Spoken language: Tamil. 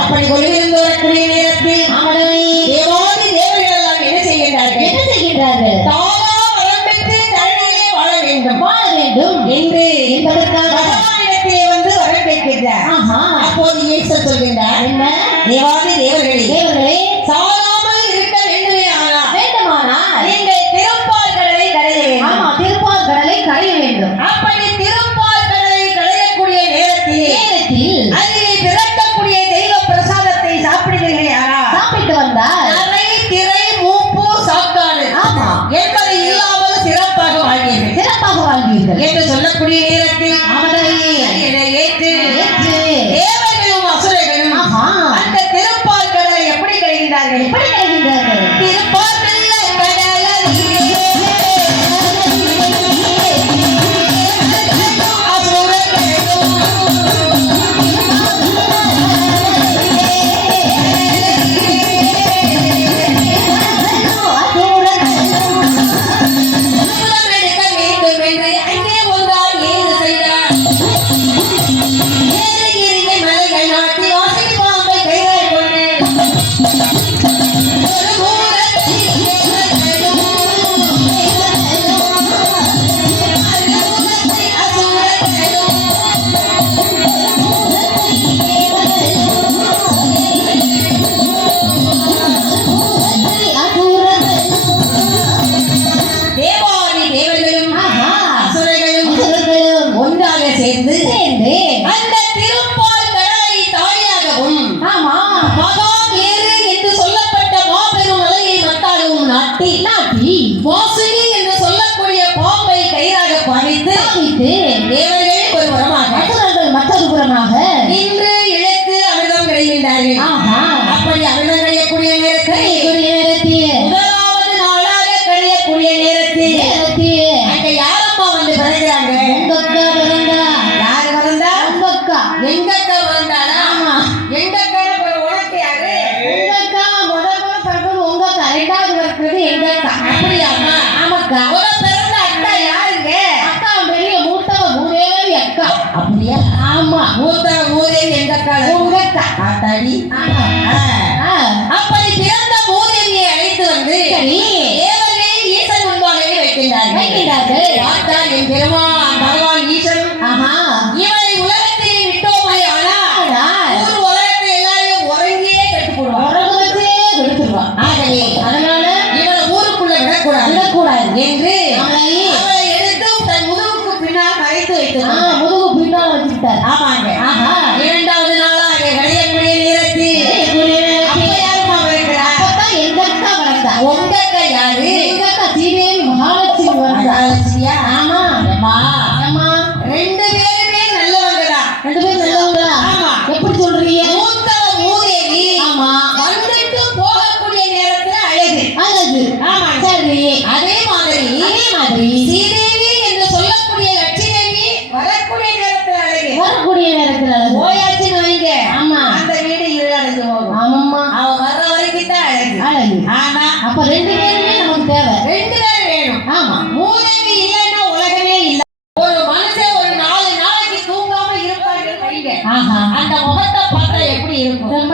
அப்படி கொள்கின்ற நேரத்தில் தேவாதி தேவர்கள் எல்லாம் என்ன செய்கின்றார்கள்? தானா வரம் பெற்று தன்னிலே வாழ வேண்டும் என்று பகவானிடத்திலே வந்து வரம் பெற்கின்றார். அப்போது ஈசன் சொல்கின்றார், என்ன தேவாதி தேவர்களே சாகாமல் இருக்க வேண்டுமானால் நீங்கள் திருப்பால் கடலை கடைய வேண்டும். திருப்பால் கடலை கடைய வேண்டும். அப்படி திருப்பால் கடலை கடையக்கூடிய நேரத்தில் அதிலே பிறக்கக்கூடிய தெய்வ பிரசாதத்தை சாப்பிடுகிறீர்களா? சாப்பிட்டு வந்தால் அரை திரை மூப்பு சாக்காடு என்பதை இல்லாமல் சிறப்பாக வாழ்வீர்கள் என்று சொல்லக்கூடிய நேரத்தில் ஏற்று தேவர்களும் அசுரர்களும் அந்த திருப்பால் கடலை எப்படி கிடைக்கின்றார்கள்? திருப்பால் வாசுகி என்று சொல்லக்கூடிய பாம்பை கயிறாக பாவித்து தேவர்களே ஒரு புறமாக மற்றொரு புறமாக நின்று இழுத்து அமிர்தம் கிடைக்கின்றார்கள். அப்படி அமிர்தம் கிடையக்கூடிய நேரத்தில் முதலாவது நாளாக கிடையக்கூடிய நேரத்தில் அங்க யாரம்மா வந்து பிறகுறாங்க? உங்க அக்கா பிறந்தா. யாரு பிறந்தா? உங்க அக்கா. எங்க அக்கா பிறந்தாளா? எங்க அக்கா உனக்கு யாரு? உங்க அக்கா முதல் பிறகு உங்க அக்கா, ரெண்டாவது பிறகு எங்க அக்கா. அப்படியாமா? ஆமாக்கா. ஒரு பிறந்த அக்கா யாருங்க? அக்கா பெரிய மூத்தவ மூதேவி அக்கா. அப்படியா? ஆமா, மூத்தவ மூதேவி எங்க அக்கா. உங்க அக்கா. ஆத்தாடி. அப்படி பிறந்த மூதேவியை அழைத்து வந்து தேவர்களே ஈசன் முன்பாகவே வைக்கின்றார்கள். பார்த்தால் என் பெருமான் பகவான் ஈசன் இவனை உலகத்தில் விட்டோமாய் ஆனால் ஊர் உலகத்தை எல்லாரையும் உறங்கியே கெட்டு போடுவான். எடுத்துருவான். ஆகவே அதனால இவனை ஊருக்குள்ள விடக்கூடாது என்று அவளை எடுத்து தன் முதுகுக்கு பின்னால் மறைத்து வைத்தார். முதுகு பின்னால் வச்சுட்டார். ஆமாங்க. இரண்டாவது நாளாக விளையக்கூடிய நேரத்தில் யாருமா வருகிறார்? எங்க அக்கா வளர்ந்தா. உங்க அக்கா யாரு? எங்க அக்கா சீதேவி மகாலட்சுமி மகாலட்சுமியா? ஆமா. அம்மா ரெண்டு பேருமே நல்லவங்கதான். ரெண்டு பேரும் நல்லவங்களா? ஆமா. எப்படி சொல்றீங்க? மூத்தவ மூதேவி. ஆமா. வந்துட்டு போகக்கூடிய நேரத்துல அழகு. ஆமா. சரி. அதே மாதிரி சீதேவி என்று சொல்லக்கூடிய லட்சுமி வரக்கூடிய நேரத்துல அழகு. போயாச்சுன்னு வைங்க. ஆமா. அந்த முகத்தை பார்த்தா எப்படி இருக்கும்? ரொம்ப